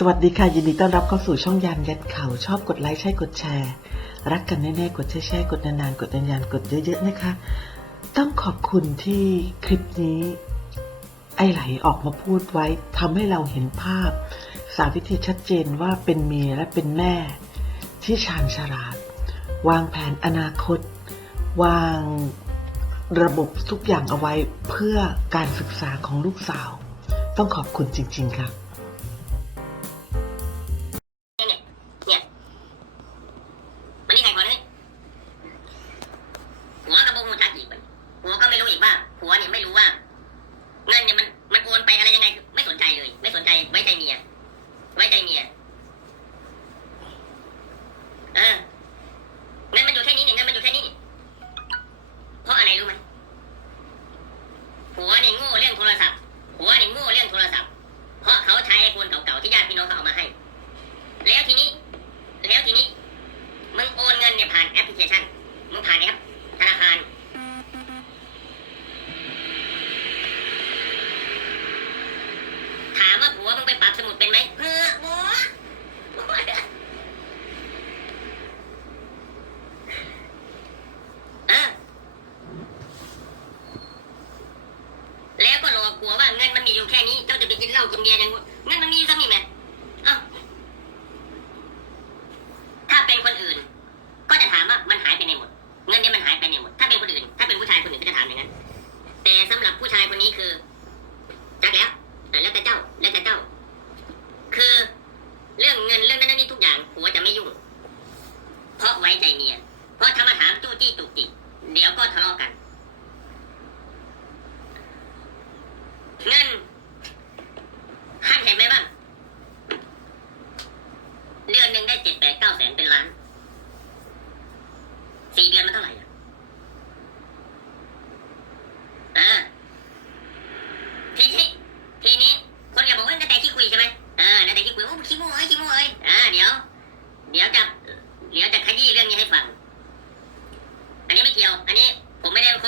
สวัสดีค่ะ ยินดีต้อนรับเข้าสู่ช่องยานยันเข่าชอบกดไลค์ใช่กดแชร์ รักกันแน่ๆ กดแชร์ๆกดนานๆ กดนานๆ กดเยอะๆนะคะ ต้องขอบคุณที่คลิปนี้ ไอไหลออกมาพูดไว้ทำให้เราเห็นภาพ สาวิธีชัดเจนว่าเป็นเมียและเป็นแม่ ที่ชาญฉลาด วางแผนอนาคต วางระบบทุกอย่างเอาไว้เพื่อการศึกษาของลูกสาว ต้องขอบคุณจริง ๆค่ะเ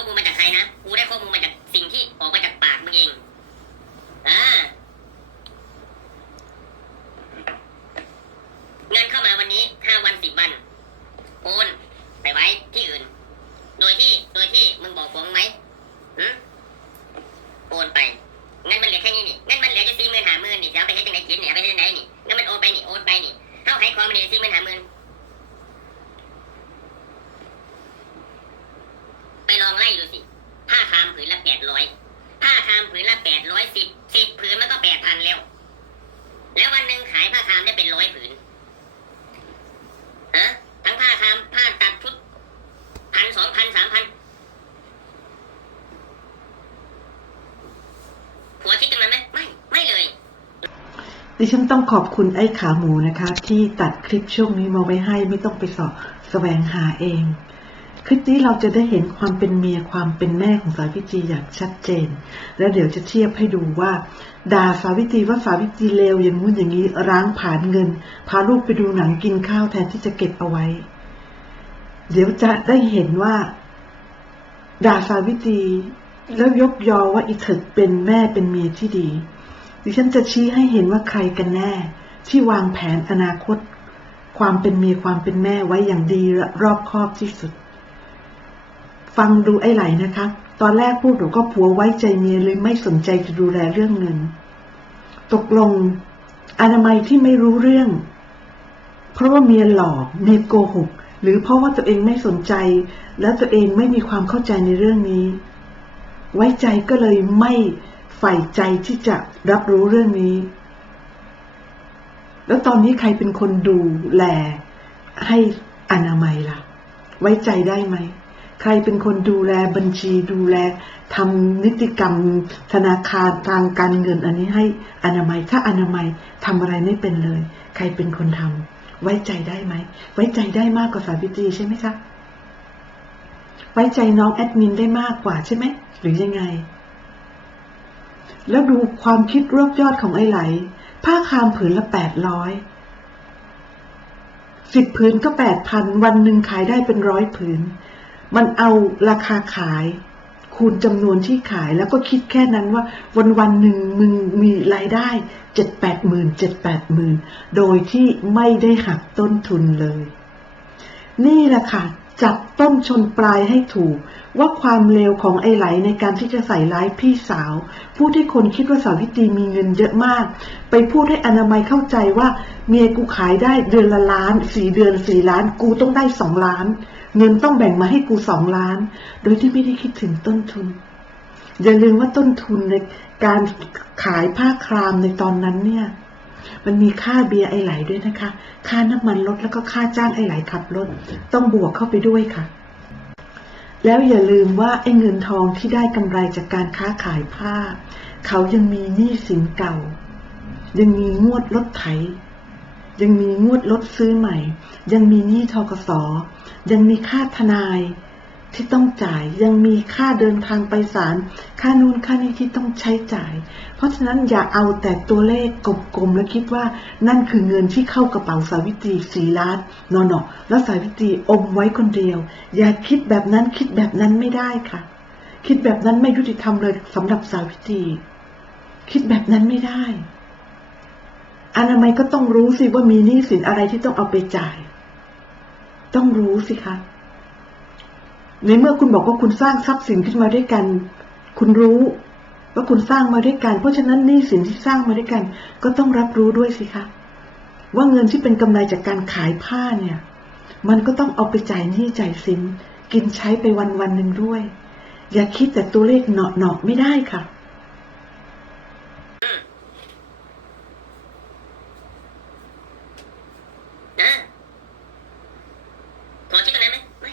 ข้อมูลมาจากใครนะกูสิ่งที่ออกมาจากปากมึงเอง อ่า เงินเข้ามาวันนี้ห้าวันสิบวัน โอนไปไว้ที่อื่น โดยที่ โดยที่มึงบอกผมไหมหืมโอนไป เงินมันเหลือแค่นี้นี่ เงินมันเหลือจะสี่หมื่นห้าหมื่นนี่จะเอาไปให้จังไหนกินเนี่ยเอาไปให้จังไหนนี่ เงินมันโอนไปนี่ โอนไปนี่เท่าให้ความมันเหลือสี่หมื่นห้าหมื่นไปลองไล่ดูสิ ผ้าคามผืนละแปดร้อย ผ้าคามผืนละแปดร้อยสิบสิบผืนมันก็แปดพันแล้ว แล้ววันหนึ่งขายผ้าคามได้เป็นร้อยผืน ฮะทั้งผ้าคามผ้าตัดชุดพันสองพันสามพันหัวคิดตรงนั้นไหมไม่ ไม่เลย ดิฉันต้องขอบคุณไอ้ขาหมูนะคะ ที่ตัดคลิปช่วงนี้มาไว้ให้ไม่ต้องไปสอบแสวงหาเอง คลิปนี้เราจะได้เห็นความเป็นเมียความเป็นแม่ของสาวิตรีอย่างชัดเจน แล้วเดี๋ยวจะเทียบให้ดูว่าด่าสาวิตรีว่าสาวิตรีเลวอย่างงู้นอย่างนี้ร้างผ่านเงิน พาลูกไปดูหนังกินข้าวแทนที่จะเก็บเอาไว้ เดี๋ยวจะได้เห็นว่าด่าสาวิตรีแล้วยกยอว่าอีเถิดเป็นแม่เป็นเมียที่ดี ดิฉันจะชี้ให้เห็นว่าใครกันแน่ ที่วางแผนอนาคต ความเป็นเมียความเป็นแม่ไว้อย่างดีและรอบคอบที่สุด ฟังดูไอ้ไหลนะคะ ตอนแรกพูดหนูก็ผัวไว้ใจเมียเลยไม่สนใจจะดูแลเรื่องเงิน ตกลงอนามัยที่ไม่รู้เรื่อง เพราะว่าเมียหลอกเมียโกหก หรือเพราะว่าตัวเองไม่สนใจ และตัวเองไม่มีความเข้าใจในเรื่องนี้ ไว้ใจก็เลยไม่ ใฝ่ใจที่จะรับรู้เรื่องนี้ แล้วตอนนี้ใครเป็นคนดูแล ให้อนามัยล่ะ ไว้ใจได้ไหม ใครเป็นคนดูแลบัญชีดูแลทำนิติกรรม ธนาคารทางการเงิน อันนี้ให้อนามัย ถ้าอนามัยทำอะไรไม่เป็นเลย ใครเป็นคนทำไว้ใจได้ไหม ไว้ใจได้มากกว่าสาวิตรีใช่ไหมคะไว้ใจน้องแอดมินได้มากกว่าใช่ไหมหรือยังไง แล้วดูความคิดรวบยอดของไอ้ไหล ผ้าคามผืนละแปดร้อยสิบผืนก็แปดพันวันหนึ่งขายได้เป็นร้อยผืน มันเอาราคาขาย คูณจำนวนที่ขายแล้วก็คิดแค่นั้นว่า วันวันหนึ่งมึงมีรายได้เจ็ดแปดหมื่นเจ็ดแปดหมื่นโดยที่ไม่ได้หักต้นทุนเลย นี่แหละค่ะ จับต้นชนปลายให้ถูก ว่าความเลวของไอ้ไหลในการที่จะใส่ร้ายพี่สาวพูดให้คนคิดว่าสาวิตรีมีเงินเยอะมาก ไปพูดให้อนามัยเข้าใจว่า เมียกูขายได้เดือนละล้านสี่เดือนสี่ล้าน กูต้องได้สองล้าน เงินต้องแบ่งมาให้กูสองล้าน โดยที่ไม่ได้คิดถึงต้นทุน อย่าลืมว่าต้นทุนในการขายผ้าครามในตอนนั้นเนี่ย มันมีค่าเบียร์ไอไหลด้วยนะคะ ค่าน้ำมันรถแล้วก็ค่าจ้างไอไหลขับรถ ต้องบวกเข้าไปด้วยค่ะ แล้วอย่าลืมว่าไอเงินทองที่ได้กำไรจากการค้าขายผ้า เขายังมีหนี้สินเก่า ยังมีงวดรถไถ ยังมีงวดรถซื้อใหม่ ยังมีหนี้ทกสยังมีค่าทนาย ที่ต้องจ่ายยังมีค่าเดินทางไปศาลค่านู่นค่านี้ที่ต้องใช้จ่าย เพราะฉะนั้นอย่าเอาแต่ตัวเลขกลมๆแล้วคิดว่านั่นคือเงินที่เข้ากระเป๋าสาวิตรีสีล้านนอนอแล้วสาวิตรีอมไว้คนเดียว อย่าคิดแบบนั้นคิดแบบนั้นไม่ได้ค่ะ คิดแบบนั้นไม่ยุติธรรมเลยสำหรับสาวิตรีคิดแบบนั้นไม่ได้อนามัยก็ต้องรู้สิว่ามีหนี้สินอะไรที่ต้องเอาไปจ่าย ต้องรู้สิคะ ในเมื่อคุณบอกว่าคุณสร้างทรัพย์สินขึ้นมาด้วยกัน คุณรู้ว่าคุณสร้างมาด้วยกัน เพราะฉะนั้นหนี้สินที่สร้างมาด้วยกัน ก็ต้องรับรู้ด้วยสิคะว่าเงินที่เป็นกำไรจากการขายผ้าเนี่ย มันก็ต้องเอาไปจ่ายหนี้จ่ายสิน กินใช้ไปวันวันหนึ่งด้วย อย่าคิดแต่ตัวเลขเหนาะเนาะๆไม่ได้ค่ะขอคิดตรงนั้นไหมไม่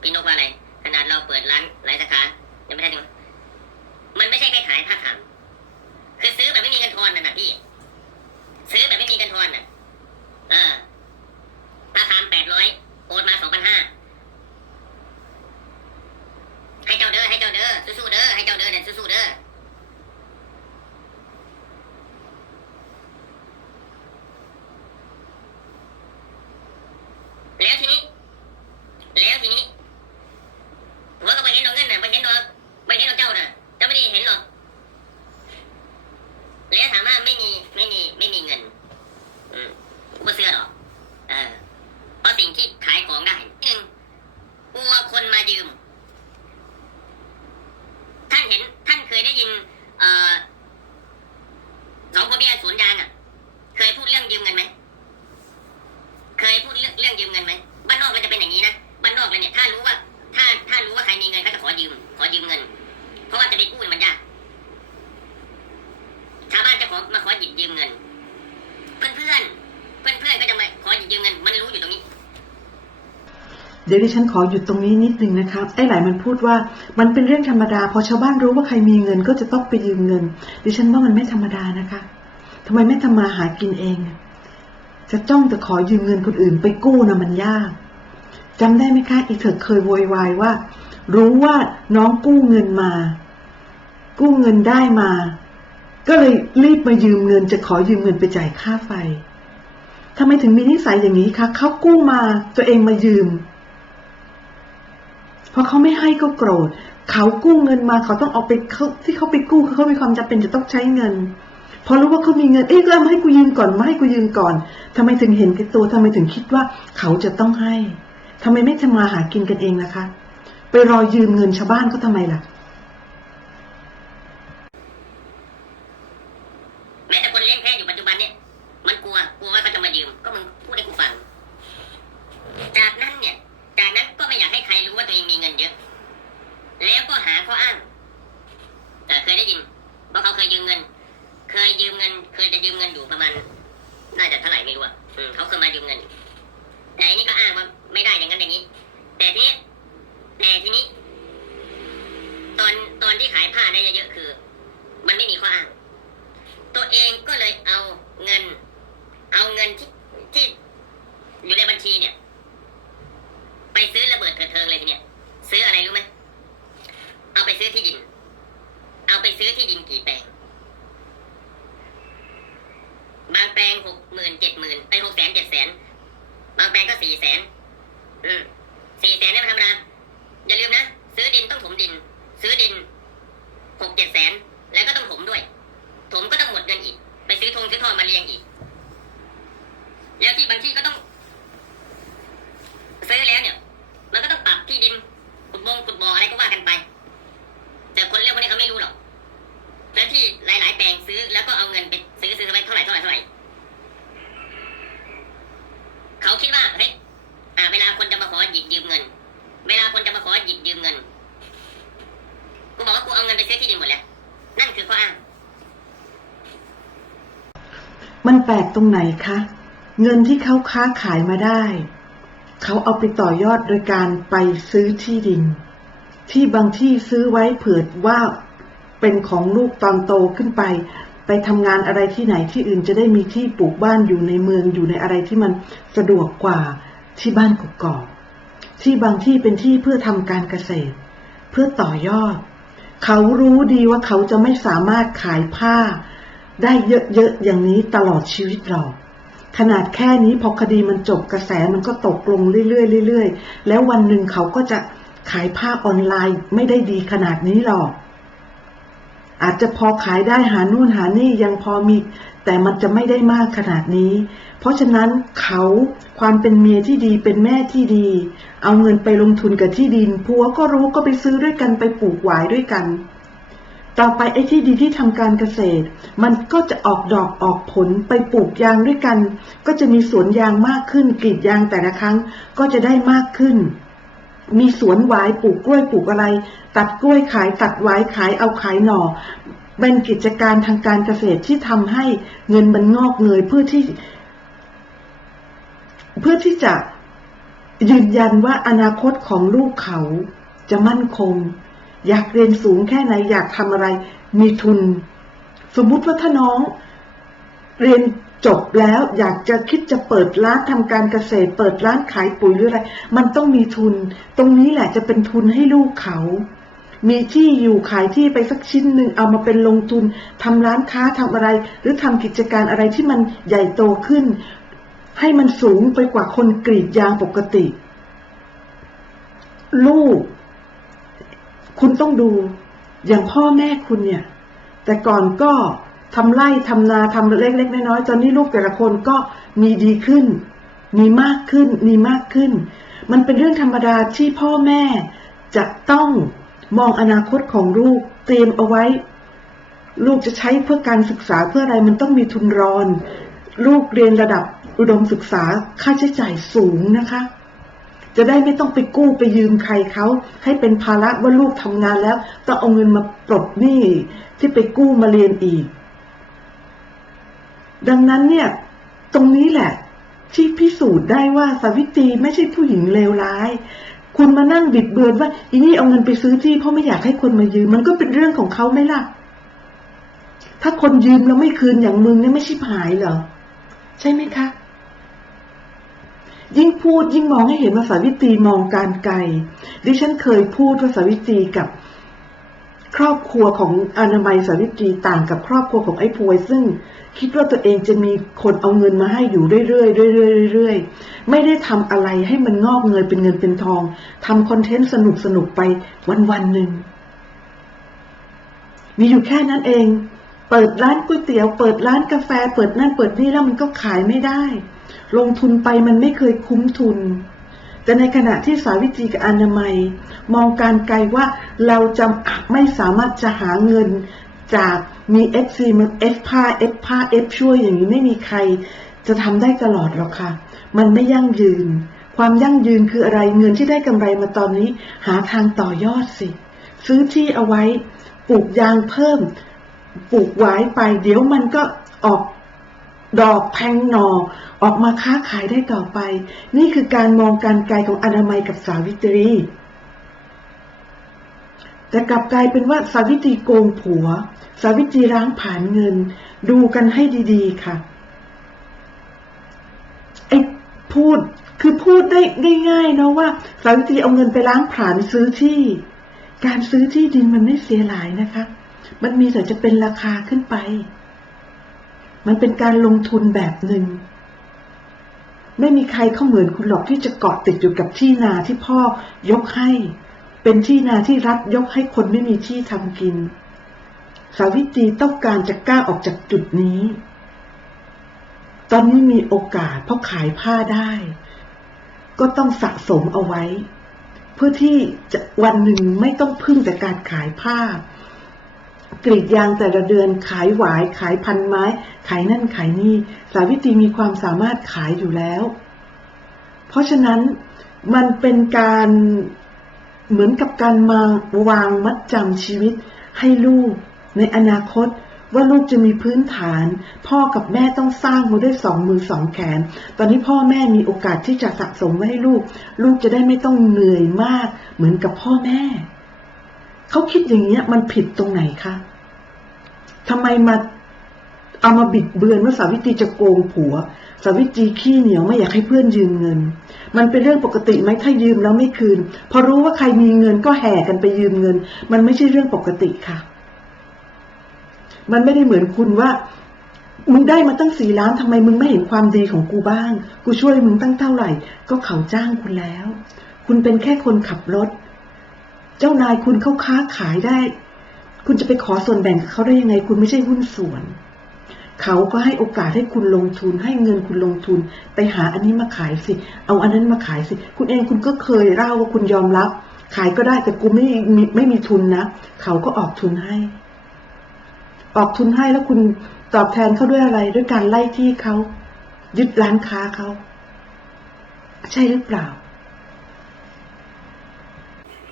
พี่นกว่าอะไร ขนาดเราเปิดร้านหลายสาขายังไม่ได้ถึงมันไม่ใช่แค่ขายผ้าขาวคือซื้อแบบไม่มีเงินทอนน่ะนะพี่ ซื้อแบบไม่มีเงินทอนน่ะ เออผ้าขามแปดร้อยโอนมาสองพันห้า ให้เจ้าเด้อให้เจ้าเด้อสู้ๆเด้อให้เจ้าเด้อเนี่ยสู้ๆเด้อ แล้วทีนี้ แล้วทีนี้หัวก็ไปเห็นดอกเงินน่ะไปเห็นดอกไปเห็นดอกเจ้าน่ะเจ้าไม่ได้เห็นหรอกแล้วถามว่าไม่มีไม่มีไม่มีเงิน อืมกูไม่เชื่อหรอกเออเพราะสิ่งที่ขายของได้หนึ่งกลัวคนมายืม ท่านเห็น ท่านเคยได้ยิน เอ่อสองคนพี่สวนยางอะ เคยพูดเรื่องยืมเงินไหม เคยพูดเรื่องเรื่องยืมเงินไหมบ้านนอกมันจะเป็นอย่างนี้นะบ้านนอกเลยเนี่ย ถ้ารู้ว่า ถ้าถ้ารู้ว่าใครมีเงินเขาจะขอยืม ขอยืมเงิน เพราะว่าจะไปกู้มันยากชาวบ้านจะขอมาขอหยิบยืมเงิน เพื่อนเพื่อนเพื่อนเพื่อนๆก็จะมาขอหยิบยืมเงิน มันรู้อยู่ตรงนี้ เดี๋ยวดิฉันขอหยุดตรงนี้นิดนึงนะครับ ไอ้หลายมันพูดว่ามันเป็นเรื่องธรรมดา พอชาวบ้านรู้ว่าใครมีเงินก็จะต้องไปยืมเงิน ดิฉันว่ามันไม่ธรรมดานะคะทำไมไม่ทำมาหากินเอง จะจ้องจะขอยืมเงินคนอื่นไปกู้นะมันยากจำได้ไหมคะอีเถิดเคยโวยวายว่า รู้ว่าน้องกู้เงินมา กู้เงินได้มา ก็เลยรีบมายืมเงิน จะขอยืมเงินไปจ่ายค่าไฟทำไมถึงมีนิสัยอย่างนี้คะเขากู้มาตัวเองมายืม พอเขาไม่ให้ก็โกรธ เขากู้เงินมาเขาต้องเอาไปเขาที่เขาไปกู้คือเขามีความจำเป็นจะต้องใช้เงิน พอรู้ว่าเขามีเงิน เอ๊ะก็มาให้กูยืมก่อนมาให้กูยืมก่อนทำไมถึงเห็นแก่ตัวทำไมถึงคิดว่าเขาจะต้องให้ทำไมไม่ทำมาหากินกันเองนะคะ ไปรอยืมเงินชาวบ้านเขาทำไมล่ะ แม้แต่คนเลี้ยงแพะอยู่ปัจจุบันเนี่ย มันกลัว กลัวว่าเขาจะมายืม ก็มึงพูดให้กูฟัง จากนั้นเนี่ย จากนั้นก็ไม่อยากให้ใครรู้ว่าตัวเองมีเงินเยอะ แล้วก็หาข้ออ้างแต่เคยได้ยินว่าเขาเคยยืมเงิน เคยยืมเงิน เคยจะยืมเงินอยู่ประมาณ น่าจะเท่าไหร่ไม่รู้อะอืมเขาเคยมายืมเงิน แต่อันนี้ก็อ้างว่าไม่ได้อย่างนั้นอย่างนี้ แต่ทีนี้ แต่ทีนี้ ตอนตอนที่ขายผ้าได้เยอะๆคือ มันไม่มีข้ออ้าง ตัวเองก็เลยเอาเงิน เอาเงินที่ที่อยู่ในบัญชีเนี่ย ไปซื้อระเบิดเถิดเทิงเลยทีเนี่ย ซื้ออะไรรู้ไหมเอาไปซื้อที่ดิน เอาไปซื้อที่ดินกี่แปลง บางแปลงหกหมื่นเจ็ดหมื่นไปหกแสนเจ็ดแสน บางแปลงก็สี่แสน อืมสี่แสนนี่มันธรรมดาอย่าลืมนะ ซื้อดินต้องถมดิน ซื้อดินหกเจ็ดแสน แล้วก็ต้องถมด้วย ถมก็ต้องหมดเงินอีก ไปซื้อธงซื้อท่อมาเลียงอีก แล้วที่บางที่ก็ต้องซื้อแล้วเนี่ย มันก็ต้องปรับที่ดินขุดบงขุดบ่ออะไรก็ว่ากันไป แต่คนเรื่องพวกนี้เขาไม่รู้หรอก แล้วที่หลาย ๆ แปลงซื้อแล้วก็เอาเงินไปซื้อซื้อไปเท่าไหร่เท่าไหร่เท่าไหร่ เขาคิดว่าเฮ้ยอ่า เวลาคนจะมาขอหยิบยืมเงิน เวลาคนจะมาขอหยิบยืมเงิน กูบอกว่ากูเอาเงินไปซื้อที่ดินหมดแล้ว นั่นคือข้ออ้าง มัน แปลกตรงไหนคะ เงินที่เขาค้าขายมาได้ เขาเอาไปต่อยอดโดยการไปซื้อที่ดิน ที่บางที่ซื้อไว้เผื่อว่าเป็นของลูกตอนโตขึ้นไป ไปทำงานอะไรที่ไหนที่อื่นจะได้มีที่ปลูกบ้านอยู่ในเมืองอยู่ในอะไรที่มันสะดวกกว่าที่บ้านกกอกที่บางที่เป็นที่เพื่อทำการเกษตร เพื่อต่อยอด เขารู้ดีว่าเขาจะไม่สามารถขายผ้า ได้เยอะๆอย่างนี้ตลอดชีวิตหรอกขนาดแค่นี้พอคดีมันจบกระแสมันก็ตกลงเรื่อยๆเรื่อยๆแล้ววันหนึ่งเขาก็จะขายผ้าออนไลน์ไม่ได้ดีขนาดนี้หรอก อาจจะพอขายได้หานู่นหานี่ยังพอมี แต่มันจะไม่ได้มากขนาดนี้ เพราะฉะนั้นเขาความเป็นเมียที่ดีเป็นแม่ที่ดี เอาเงินไปลงทุนกับที่ดินผัวก็รู้ก็ไปซื้อด้วยกันไปปลูกหวายด้วยกัน ต่อไปไอ้ที่ดินที่ทำการเกษตร มันก็จะออกดอกออกผลไปปลูกยางด้วยกัน ก็จะมีสวนยางมากขึ้นกรีดยางแต่ละครั้งก็จะได้มากขึ้น มีสวนหวายปลูกกล้วยปลูกอะไร ตัดกล้วยขายตัดหวายขายเอาขายหน่อ เป็นกิจการทางการเกษตรที่ทำให้เงินมันงอกเงยเพื่อที่ เพื่อที่จะยืนยันว่าอนาคตของลูกเขาจะมั่นคง อยากเรียนสูงแค่ไหนอยากทำอะไร มีทุน สมมุติว่าถ้าน้อง เรียนจบแล้วอยากจะคิดจะเปิดร้านทำการเกษตร เปิดร้านขายปุ๋ยหรืออะไร มันต้องมีทุน ตรงนี้แหละจะเป็นทุนให้ลูกเขา มีที่อยู่ขายที่ไปสักชิ้นหนึ่งเอามาเป็นลงทุนทำร้านค้าทำอะไร หรือทำกิจการอะไรที่มันใหญ่โตขึ้น ให้มันสูงไปกว่าคนกรีดยางปกติ ลูก คุณต้องดูอย่างพ่อแม่คุณเนี่ย แต่ก่อนก็ทำไร่ทำนาทำเล็กๆน้อยๆตอนนี้ลูกแต่ละคนก็มีดีขึ้น มีมากขึ้น มีมากขึ้น มันเป็นเรื่องธรรมดาที่พ่อแม่จะต้องมองอนาคตของลูกเตรียมเอาไว้ ลูกจะใช้เพื่อการศึกษาเพื่ออะไรมันต้องมีทุนรอน ลูกเรียนระดับอุดมศึกษาค่าใช้จ่ายสูงนะคะ จะได้ไม่ต้องไปกู้ไปยืมใครเขา ให้เป็นภาระว่าลูกทำงานแล้ว ต้องเอาเงินมาปลดหนี้ที่ไปกู้มาเรียนอีก ดังนั้นเนี่ย ตรงนี้แหละ ที่พิสูจน์ได้ว่าสาวิตรีไม่ใช่ผู้หญิงเลวร้าย คุณมานั่งบิดเบือนว่าอีนี่เอาเงินไปซื้อที่เพราะไม่อยากให้คนมายืมมันก็เป็นเรื่องของเขาไหมล่ะ ถ้าคนยืมแล้วไม่คืนอย่างมึงเนี่ยไม่ใช่หายเหรอใช่ไหมคะ ยิ่งพูดยิ่งมองให้เห็นว่าสาวิตรีมองการไกล ดิฉันเคยพูดว่าสาวิตรีกับครอบครัวของอนามัยสาวิตรีต่างกับครอบครัวของไอ้พวย ซึ่งคิดว่าตัวเองจะมีคนเอาเงินมาให้อยู่เรื่อยๆเรื่อยๆเรื่อยๆไม่ได้ทำอะไรให้มันงอกเงยเป็นเงินเป็นทองทำคอนเทนต์สนุกสนุกๆไปวันๆหนึ่งมีอยู่แค่นั้นเอง เปิดร้านก๋วยเตี๋ยว เปิดร้านกาแฟ เปิดนั่นเปิดนี่แล้วมันก็ขายไม่ได้ ลงทุนไปมันไม่เคยคุ้มทุน แต่ในขณะที่สาวิตรีกับอนามัย มองการไกลว่าเราจะไม่สามารถจะหาเงินจากมี FC มัน F ผ้า F ผ้า F ช่วยอย่างนี้ไม่มีใคร จะทำได้ตลอดหรอกค่ะ มันไม่ยั่งยืน ความยั่งยืนคืออะไรเงินที่ได้กำไรมาตอนนี้ หาทางต่อยอดสิ ซื้อที่เอาไว้ปลูกยางเพิ่ม ปลูกไว้ไป เดี๋ยวมันก็ออกดอกแพงหนอออกมาค้าขายได้ต่อไป นี่คือการมองการไกลของอนามัยกับสาวิตรี แต่กลับกลายเป็นว่าสาวิตรีโกงผัว สาวิตรีล้างผ่านเงิน ดูกันให้ดีๆค่ะไอ้พูดคือพูดได้ง่ายเนะว่า สาวิตรีเอาเงินไปล้างผลาญซื้อที่ การซื้อที่ดินมันไม่เสียหลายนะคะ มันมีแต่จะเป็นราคาขึ้นไป มันเป็นการลงทุนแบบหนึ่ง ไม่มีใครเข้าเหมือนคุณหรอกที่จะเกาะติดอยู่กับที่นาที่พ่อยกให้ เป็นที่นาที่รัฐยกให้คนไม่มีที่ทำกิน สาวิตรีต้องการจะกล้าออกจากจุดนี้ ตอนนี้มีโอกาสเพราะขายผ้าได้ ก็ต้องสะสมเอาไว้ เพื่อที่จะวันหนึ่งไม่ต้องพึ่งแต่การขายผ้า กรีดยางแต่ละเดือนขายหวายขายพันไม้ ขายนั่นขายนี่สาวิตรีมีความสามารถขายอยู่แล้ว เพราะฉะนั้นมันเป็นการเหมือนกับการมาวางมัดจำชีวิตให้ลูกในอนาคตว่าลูกจะมีพื้นฐาน พ่อกับแม่ต้องสร้างมาด้วยสองมือสองแขน ตอนนี้พ่อแม่มีโอกาสที่จะสะสมไว้ให้ลูก ลูกจะได้ไม่ต้องเหนื่อยมากเหมือนกับพ่อแม่ เขาคิดอย่างเงี้ยมันผิดตรงไหนคะทำไมมาเอามาบิดเบือนว่าสาวิตรีจะโกงผัว สาวิตรีขี้เหนียวไม่อยากให้เพื่อนยืมเงิน มันเป็นเรื่องปกติไหมถ้ายืมแล้วไม่คืน พอรู้ว่าใครมีเงินก็แห่กันไปยืมเงิน มันไม่ใช่เรื่องปกติค่ะ มันไม่ได้เหมือนคุณว่า มึงได้มาตั้งสี่ล้านทำไมมึงไม่เห็นความดีของกูบ้าง กูช่วยมึงตั้งเท่าไหร่ ก็เขาจ้างคุณแล้ว คุณเป็นแค่คนขับรถ เจ้านายคุณเขาค้าขายได้ คุณจะไปขอส่วนแบ่งเขาได้ยังไง คุณไม่ใช่หุ้นส่วน เขาก็ให้โอกาสให้คุณลงทุน ให้เงินคุณลงทุน ไปหาอันนี้มาขายสิ เอาอันนั้นมาขายสิ คุณเองคุณก็เคยเล่าว่าคุณยอมรับ ขายก็ได้แต่กูไม่มีไม่มีทุนนะ เขาก็ออกทุนให้ ออกทุนให้แล้วคุณตอบแทนเขาด้วยอะไร ด้วยการไล่ที่เขายึดร้านค้าเขา ใช่หรือเปล่า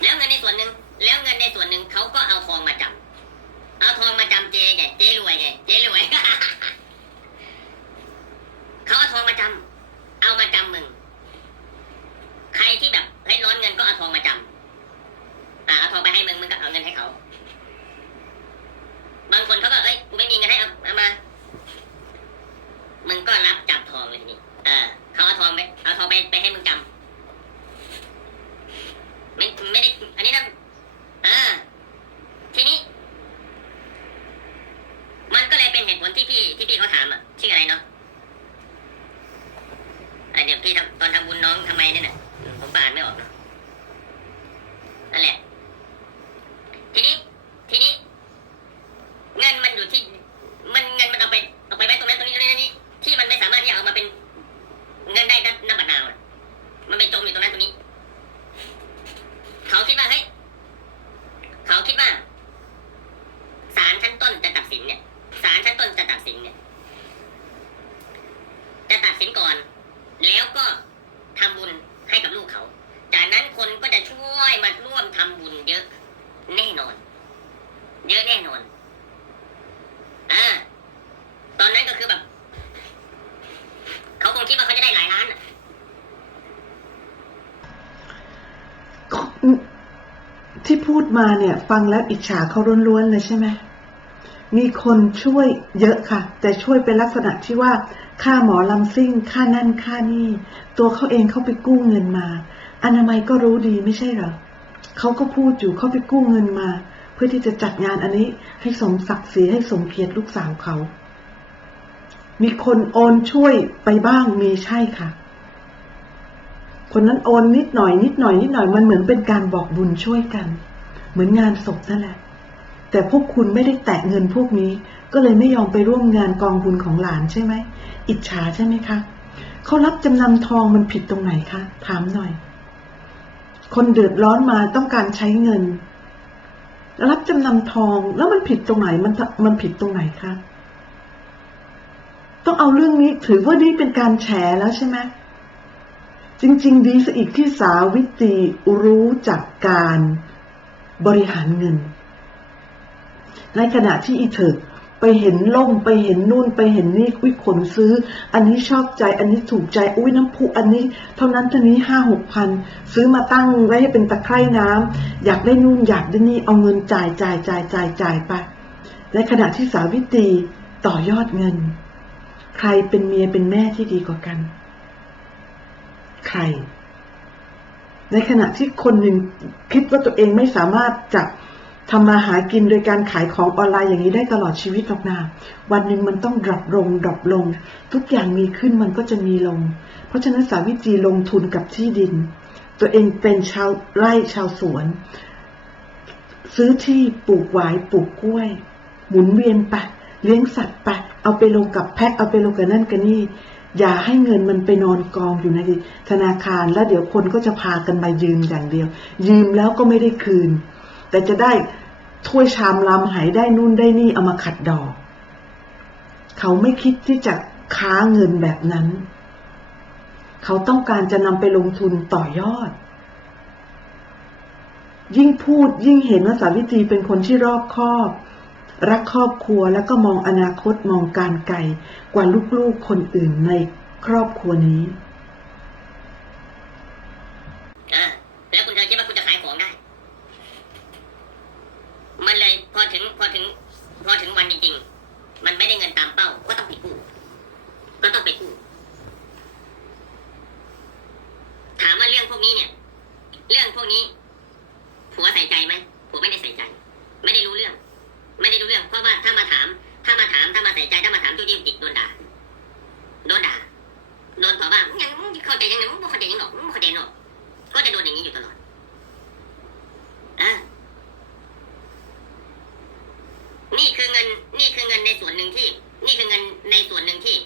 แล้วเงินในส่วนหนึ่งแล้วเงินในส่วนหนึ่ง เขาก็เอาทองมาจำเอาทองมาจำเจไงเจรวยไงเจรวย เขาเอาทองมาจำเอามาจำมึง ใครที่แบบเฮ้ยร้อนเงินก็เอาทองมาจำอ่าเอาทองไปให้มึงมึงก็เอาเงินให้เขา บางคนเขาก็เอ้ยกูไม่มีเงินให้เอาเอามา มึงก็รับจับทองเลยทีนี้เออเขาเอาทองไปเอาทองไปไปให้มึงจำไม่ไม่ได้อันนี้นะอ่า ทีนี้ มันก็เลยเป็นเหตุผลที่พี่ที่พี่เขาถามอะชื่ออะไรเนาะอะเดี๋ยวพี่ทำตอนทำบุญน้องทำไมเนี่ยน่ะผมอ่านไม่ออกเนาะนั่นแหละ ทีนี้ ทีนี้ เงินมันอยู่ที่ มันเงินมันเอาไปเอาไปไว้ตรงนั้นตรงนี้ตรงนี้ตรงนี้ ที่มันไม่สามารถที่จะเอามาเป็น เงินได้นับนับบัตรนาวอะมันไปจมอยู่ตรงนั้นตรงนี้ เขาคิดว่าเฮ้ยเขาคิดว่าศาลชั้นต้นจะตัดสินเนี่ยศาลชั้นต้นจะตัดสินเนี่ย จะตัดสินก่อน แล้วก็ทำบุญให้กับลูกเขา จากนั้นคนก็จะช่วยมาร่วมทำบุญเยอะแน่นอน เยอะแน่นอนอ่าตอนนั้นก็คือแบบ เขาคงคิดว่าเขาจะได้หลายล้านอะ ที่พูดมาเนี่ย ฟังแล้วอิจฉาเขาล้วนๆเลยใช่ไหมมีคนช่วยเยอะค่ะ แต่ช่วยเป็นลักษณะที่ว่าค่าหมอลำซิ่งค่านั่นค่านี่ ตัวเขาเองเขาไปกู้เงินมา อนามัยก็รู้ดีไม่ใช่หรอเขาก็พูดอยู่เขาไปกู้เงินมา เพื่อที่จะจัดงานอันนี้ให้สมศักดิ์ศรีให้สมเกียรติลูกสาวเขา มีคนโอนช่วยไปบ้างมีใช่ค่ะ คนนั้นโอนนิดหน่อยนิดหน่อยนิดหน่อยมันเหมือนเป็นการบอกบุญช่วยกัน เหมือนงานศพนั่นแหละ แต่พวกคุณไม่ได้แตะเงินพวกนี้ ก็เลยไม่ยอมไปร่วมงานกองบุญของหลานใช่ไหม อิจฉาใช่ไหมคะเขารับจำนำทองมันผิดตรงไหนคะ ถามหน่อย คนเดือดร้อนมาต้องการใช้เงิน รับจำนำทองแล้วมันผิดตรงไหนมันมันผิดตรงไหนคะต้องเอาเรื่องนี้ถือว่านี่เป็นการแฉแล้วใช่ไหมจริง ๆ ดีซะอีกที่สาวิตรีรู้จักการ บริหารเงิน ในขณะที่อีเถิกไปเห็นล่มไปเห็นนู่นไปเห็นนี่อุ้ยขนซื้อ อันนี้ชอบใจอันนี้ถูกใจอุ้ยน้ำพุอันนี้ เท่านั้นเท่านี้ห้าหกพันซื้อมาตั้งไว้ให้เป็นตะไคร่น้ำอยากได้นู่นอยากได้นี่เอาเงินจ่ายจ่ายจ่ายจ่ายจ่ายไปในขณะที่สาวิตรีต่อยอดเงิน ใครเป็นเมียเป็นแม่ที่ดีกว่ากัน ใคร ในขณะที่คนหนึ่งคิดว่าตัวเองไม่สามารถจะทำมาหากินโดยการขายของออนไลน์อย่างนี้ได้ตลอดชีวิตหรอกนาวันหนึ่งมันต้องดรอปลงดรอปลง ทุกอย่างมีขึ้นมันก็จะมีลง เพราะฉะนั้นสาวิตรีลงทุนกับที่ดิน ตัวเองเป็นชาวไร่ชาวสวน ซื้อที่ปลูกหวายปลูกกล้วย หมุนเวียนไปเลี้ยงสัตว์ไปเอาไปลงกับแพะเอาไปลงกับนั่นกับนี่ อย่าให้เงินมันไปนอนกองอยู่ในธนาคารแล้วเดี๋ยวคนก็จะพากันมายืมอย่างเดียว ยืมแล้วก็ไม่ได้คืน แต่จะได้ถ้วยชามลำหายได้นู่นได้นี่เอามาขัดดอก เขาไม่คิดที่จะค้าเงินแบบนั้น เขาต้องการจะนำไปลงทุนต่อยอด ยิ่งพูดยิ่งเห็นว่าสาวิตรีเป็นคนที่รอบคอบ รักครอบครัวแล้วก็มองอนาคตมองการไกลกว่าลูกๆคนอื่นในครอบครัวนี้ อ่าแล้วคุณเธอคิดว่าคุณจะขายของได้ มันเลยพอถึงพอถึง พอถึงวันจริงๆ มันไม่ได้เงินตามเป้า ก็ต้องไปกู้ ก็ต้องไปกู้ ถามว่าเรื่องพวกนี้เนี่ย เรื่องพวกนี้ ผัวใส่ใจไหมผัวไม่ได้ใส่ใจ ไม่ได้รู้เรื่อง ไม่ได้รู้เรื่อง เพราะว่าถ้ามาถาม ถ้ามาถาม ถ้ามาใส่ใจ ถ้ามาถามจุ้จิ้มจิกโดนด่า โดนด่า โดนต่อว่ามึงยังมึงเข้าใจยังไงมึงไม่เข้าใจยังหรอกมึงไม่เข้าใจหรอก ก็จะโดนอย่างนี้อยู่ตลอดอะนี่คือเงิน นี่คือเงินในส่วนหนึ่งที่ นี่คือเงินในส่วนหนึ่งที่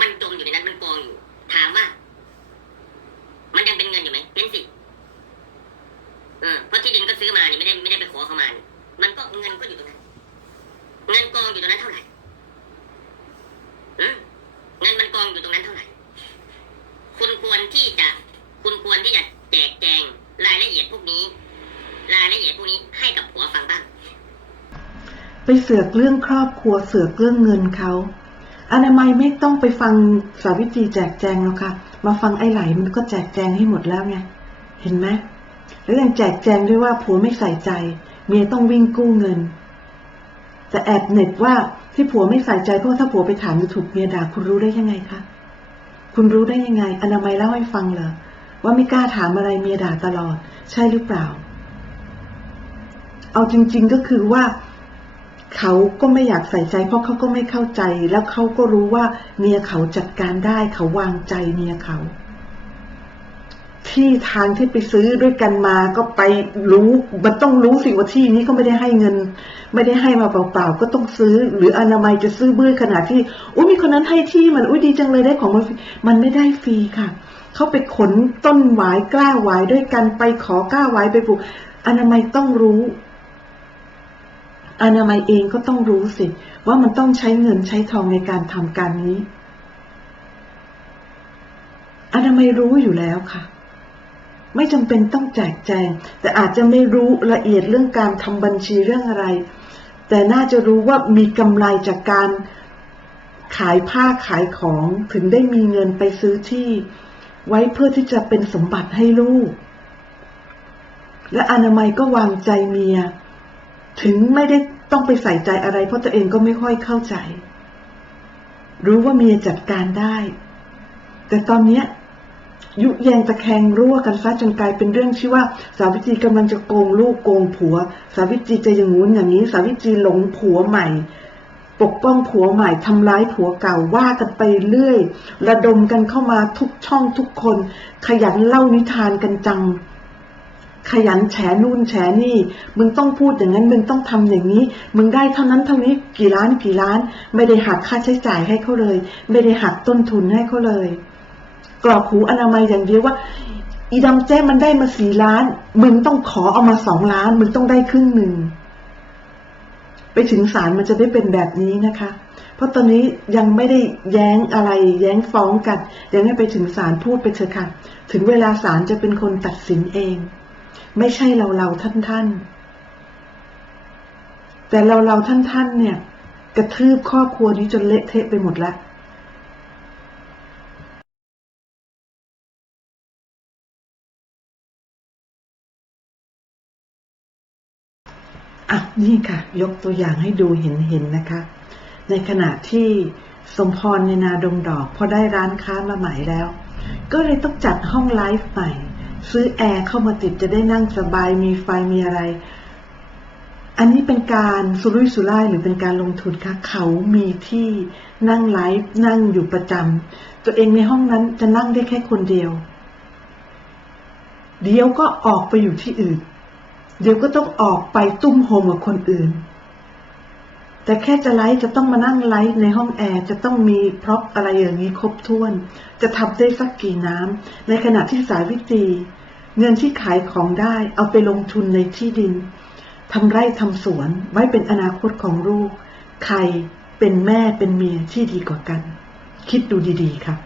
มันจมอยู่ในนั้น มันกองอยู่ ถามว่า มันยังเป็นเงินอยู่ไหม เป็นสิ เออ เพราะที่ดินก็ซื้อมานี่ไม่ได้ไม่ได้ไปขอ เขามานี่มันก็เงินก็อยู่ตรงนั้น เงินกองอยู่ตรงนั้นเท่าไหร่เงินมันกองอยู่ตรงนั้นเท่าไหร่ คุณควรที่จะ คุณควรที่จะแจกแจงรายละเอียดพวกนี้ รายละเอียดพวกนี้ให้กับผัวฟังบ้าง ไปเสือกเรื่องครอบครัวเสือกเรื่องเงินเขาอนามัยไม่ต้องไปฟังสาวิตรีแจกแจงแล้วค่ะ มาฟังไอ้ไหลมันก็แจกแจงให้หมดแล้วไง เห็นไหมแล้วยังแจกแจงด้วยว่าผัวไม่ใส่ใจ เมียต้องวิ่งกู้เงิน แต่แอบเหน็บว่าที่ผัวไม่ใส่ใจเพราะถ้าผัวไปถามจะถูกเมียด่าคุณรู้ได้ยังไงคะคุณรู้ได้ยังไง อนามัยเล่าให้ฟังเหรอว่าไม่กล้าถามอะไรเมียด่าตลอด ใช่หรือเปล่า เอาจริง ๆก็คือว่าเขาก็ไม่อยากใส่ใจ เพราะเขาก็ไม่เข้าใจ แล้วเขาก็รู้ว่าเมียเขาจัดการได้เขาวางใจเมียเขา ที่ทางที่ไปซื้อด้วยกันมาก็ไปรู้มันต้องรู้สิว่าที่นี้เขาไม่ได้ให้เงิน ไม่ได้ให้มาเปล่าๆก็ต้องซื้อ หรืออนามัยจะซื้อเบื้อขนาดที่อุ้ยมีคนนั้นให้ที่มันอุ้ยดีจังเลยได้ของมันมันไม่ได้ฟรีค่ะเขาไปขนต้นหวายกล้าหวายด้วยกันไปขอกล้าหวายไปปลูกอนามัยต้องรู้ อนามัยเองก็ต้องรู้สิ ว่ามันต้องใช้เงินใช้ทองในการทำการนี้อนามัยรู้อยู่แล้วค่ะ ไม่จำเป็นต้องแจกแจง แต่อาจจะไม่รู้ละเอียดเรื่องการทำบัญชีเรื่องอะไร แต่น่าจะรู้ว่ามีกำไรจากการขายผ้าขายของถึงได้มีเงินไปซื้อที่ ไว้เพื่อที่จะเป็นสมบัติให้ลูก และอนามัยก็วางใจเมีย ถึงไม่ได้ต้องไปใส่ใจอะไร เพราะตัวเองก็ไม่ค่อยเข้าใจ รู้ว่าเมียจัดการได้ แต่ตอนเนี้ย ยุแยงตะแคงรั่วกันซะจนกลายเป็นเรื่องที่ว่า สาวิตรีกำลังจะโกงลูกโกงผัว สาวิตรีจะอย่างงู้นอย่างนี้ สาวิตรีหลงผัวใหม่ ปกป้องผัวใหม่ทำร้ายผัวเก่าว่ากันไปเรื่อย ระดมกันเข้ามาทุกช่องทุกคน ขยันเล่านิทานกันจังขยันแฉนู่นแฉนี่ มึงต้องพูดอย่างนั้น มึงต้องทำอย่างนี้ มึงได้เท่านั้นเท่านี้กี่ล้านกี่ล้าน ไม่ได้หักค่าใช้จ่ายให้เขาเลย ไม่ได้หักต้นทุนให้เขาเลย กรอกหูอนามัยอย่างเดียวว่าอีดำแจ้มันได้มาสี่ล้าน มึงต้องขอเอามาสองล้าน มึงต้องได้ครึ่งหนึ่ง ไปถึงศาลมันจะได้เป็นแบบนี้นะคะ เพราะตอนนี้ยังไม่ได้แย้งอะไร แย้งฟ้องกัน ยังให้ไปถึงศาลพูดไปเถอะค่ะ ถึงเวลาศาลจะเป็นคนตัดสินเอง ไม่ใช่เราเราท่านท่านๆแต่เราเราท่านท่านๆเนี่ย กระทืบครอบครัวนี้จนเละเทะไปหมดแล้ว อะนี่ค่ะ ยกตัวอย่างให้ดูเห็นเห็นนะคะ ในขณะที่สมพรในนาดงดอกพอได้ร้านค้ามาใหม่แล้ว ก็เลยต้องจัดห้องไลฟ์ใหม่ ซื้อแอร์เข้ามาติดจะได้นั่งสบายมีไฟมีอะไร อันนี้เป็นการสุรุ่ยสุร่ายหรือเป็นการลงทุนคะเขามีที่นั่งไลฟ์นั่งอยู่ประจำตัวเองในห้องนั้นจะนั่งได้แค่คนเดียว เดียวก็ออกไปอยู่ที่อื่น เดี๋ยวก็ต้องออกไปตุ้มโฮมกับคนอื่น แต่แค่จะไลฟ์จะต้องมานั่งไลฟ์ในห้องแอร์จะต้องมีพร็อพอะไรอย่างนี้ครบถ้วน จะทำได้สักกี่น้ำในขณะที่สาวิตรีเงินที่ขายของได้เอาไปลงทุนในที่ดินทำไร่ทำสวนไว้เป็นอนาคตของลูก ใครเป็นแม่เป็นเมียที่ดีกว่ากัน คิดดูดีๆครับ